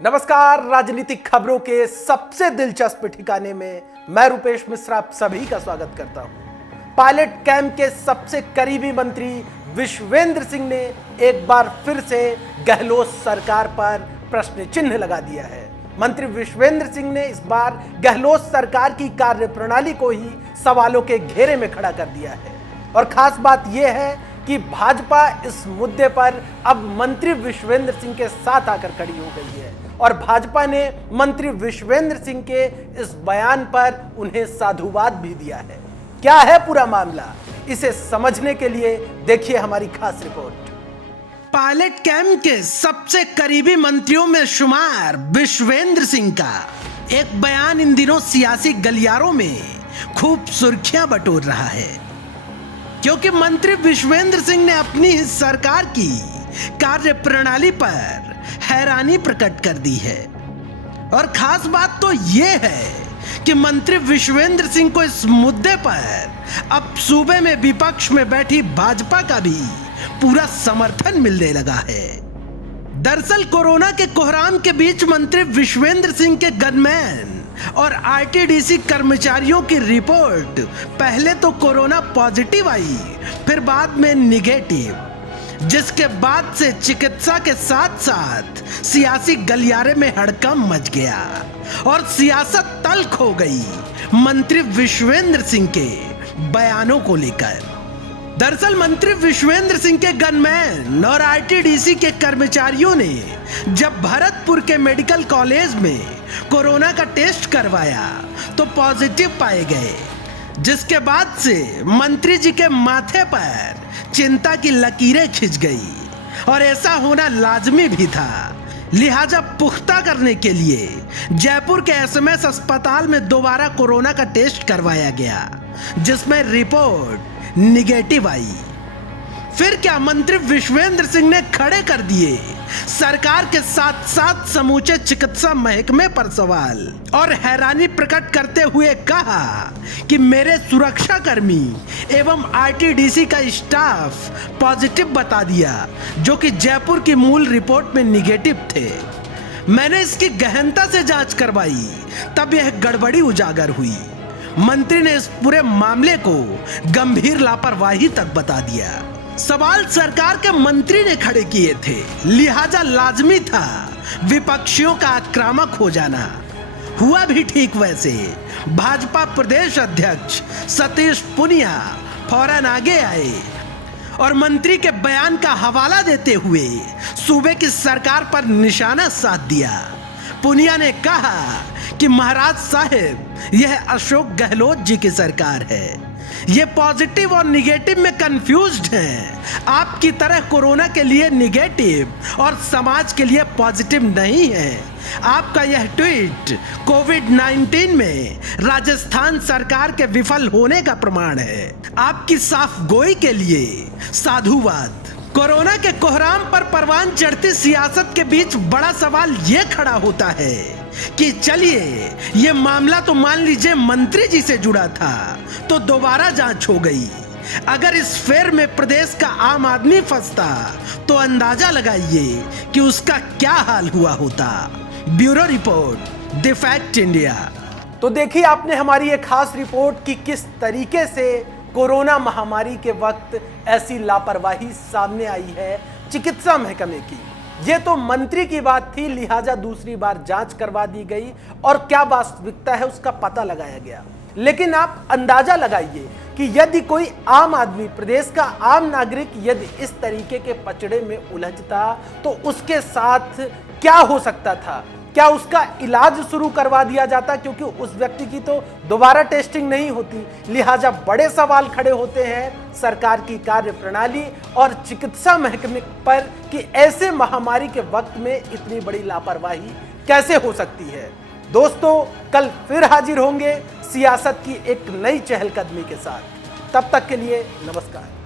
नमस्कार, राजनीतिक खबरों के सबसे दिलचस्प ठिकाने में मैं रूपेश मिश्रा आप सभी का स्वागत करता हूं। पायलट कैंप के सबसे करीबी मंत्री विश्वेंद्र सिंह ने एक बार फिर से गहलोत सरकार पर प्रश्न चिन्ह लगा दिया है। मंत्री विश्वेंद्र सिंह ने इस बार गहलोत सरकार की कार्यप्रणाली को ही सवालों के घेरे में खड़ा कर दिया है और खास बात यह है कि भाजपा इस मुद्दे पर अब मंत्री विश्वेंद्र सिंह के साथ आकर खड़ी हो गई है और भाजपा ने मंत्री विश्वेंद्र सिंह के इस बयान पर उन्हें साधुवाद भी दिया है। क्या है पूरा मामला, इसे समझने के लिए देखिए हमारी खास रिपोर्ट। पायलट कैंप के सबसे करीबी मंत्रियों में शुमार विश्वेंद्र सिंह का एक बयान इन दिनों सियासी गलियारों में खूब सुर्खियां बटोर रहा है, क्योंकि मंत्री विश्वेंद्र सिंह ने अपनी इस सरकार की कार्यप्रणाली पर हैरानी प्रकट कर दी है। और खास बात तो यह है कि मंत्री विश्वेंद्र सिंह को इस मुद्दे पर अब सूबे में विपक्ष में बैठी भाजपा का भी पूरा समर्थन मिलने लगा है। दरअसल कोरोना के कोहराम के बीच मंत्री विश्वेंद्र सिंह के गनमैन और आरटीडीसी कर्मचारियों की रिपोर्ट पहले तो कोरोना पॉजिटिव आई, फिर बाद में निगेटिव, जिसके बाद से चिकित्सा के साथ साथ सियासी गलियारे में हड़कंप मच गया और सियासत तल्ख हो गई मंत्री विश्वेंद्र सिंह के बयानों को लेकर। दरअसल मंत्री विश्वेंद्र सिंह के गनमैन और आरटीडीसी के कर्मचारियों ने जब भरतपुर के मेडिकल कॉलेज में कोरोना का टेस्ट करवाया तो पॉजिटिव पाए गए, जिसके बाद से मंत्री जी के माथे पर चिंता की लकीरें खिंच गई और ऐसा होना लाजमी भी था। लिहाजा पुख्ता करने के लिए जयपुर के एसएमएस अस्पताल में दोबारा कोरोना का टेस्ट करवाया गया, जिसमें रिपोर्ट निगेटिव आई। फिर क्या मंत्री विश्वेंद्र सिंह ने खड़े कर दिए सरकार के साथ साथ समूचे चिकित्सा महकमे पर सवाल और हैरानी प्रकट करते हुए कहा कि मेरे सुरक्षा कर्मी एवं आरटीडीसी का स्टाफ पॉजिटिव बता दिया, जो कि जयपुर की मूल रिपोर्ट में निगेटिव थे। मैंने इसकी गहनता से जांच करवाई, तब यह गड़बड़ी उजागर हुई। मंत्री ने इस पूरे मामले को गंभीर लापरवाही तक बता दिया। सवाल सरकार के मंत्री ने खड़े किए थे, लिहाजा लाजमी था विपक्षियों का आक्रामक हो जाना। हुआ भी ठीक वैसे। भाजपा प्रदेश अध्यक्ष सतीश पुनिया फौरन आगे आए और मंत्री के बयान का हवाला देते हुए सूबे की सरकार पर निशाना साध दिया। पुनिया ने कहा कि महाराज साहब, यह अशोक गहलोत जी की सरकार है, ये पॉजिटिव और निगेटिव में कंफ्यूज्ड हैं। आपकी तरह कोरोना के लिए निगेटिव और समाज के लिए पॉजिटिव नहीं है। आपका यह ट्वीट कोविड-19 में राजस्थान सरकार के विफल होने का प्रमाण है। आपकी साफ गोई के लिए साधुवाद। कोरोना के कोहराम पर परवान चढ़ती सियासत के बीच बड़ा सवाल ये खड़ा होता है कि चलिए, ये मामला तो मान लीजिए मंत्री जी से जुड़ा था तो दोबारा जांच हो गई। अगर इस फेर में प्रदेश का आम आदमी फंसता तो अंदाजा लगाइए कि उसका क्या हाल हुआ होता। Bureau report, the fact India. तो देखिए आपने हमारी एक खास रिपोर्ट की किस तरीके से कोरोना महामारी के वक्त ऐसी लापरवाही सामने आई है चिकित्सा महकमे की। ये तो मंत्री की बात थी, लिहाजा दूसरी बार जांच करवा दी गई और क्या वास्तविकता है उसका पता लगाया गया। लेकिन आप अंदाजा लगाइए कि यदि कोई आम आदमी, प्रदेश का आम नागरिक यदि इस तरीके के पचड़े में उलझता तो उसके साथ क्या हो सकता था। क्या उसका इलाज शुरू करवा दिया जाता, क्योंकि उस व्यक्ति की तो दोबारा टेस्टिंग नहीं होती। लिहाजा बड़े सवाल खड़े होते हैं सरकार की कार्यप्रणाली और चिकित्सा महकमे पर कि ऐसे महामारी के वक्त में इतनी बड़ी लापरवाही कैसे हो सकती है। दोस्तों, कल फिर हाजिर होंगे सियासत की एक नई चहलकदमी के साथ। तब तक के लिए नमस्कार।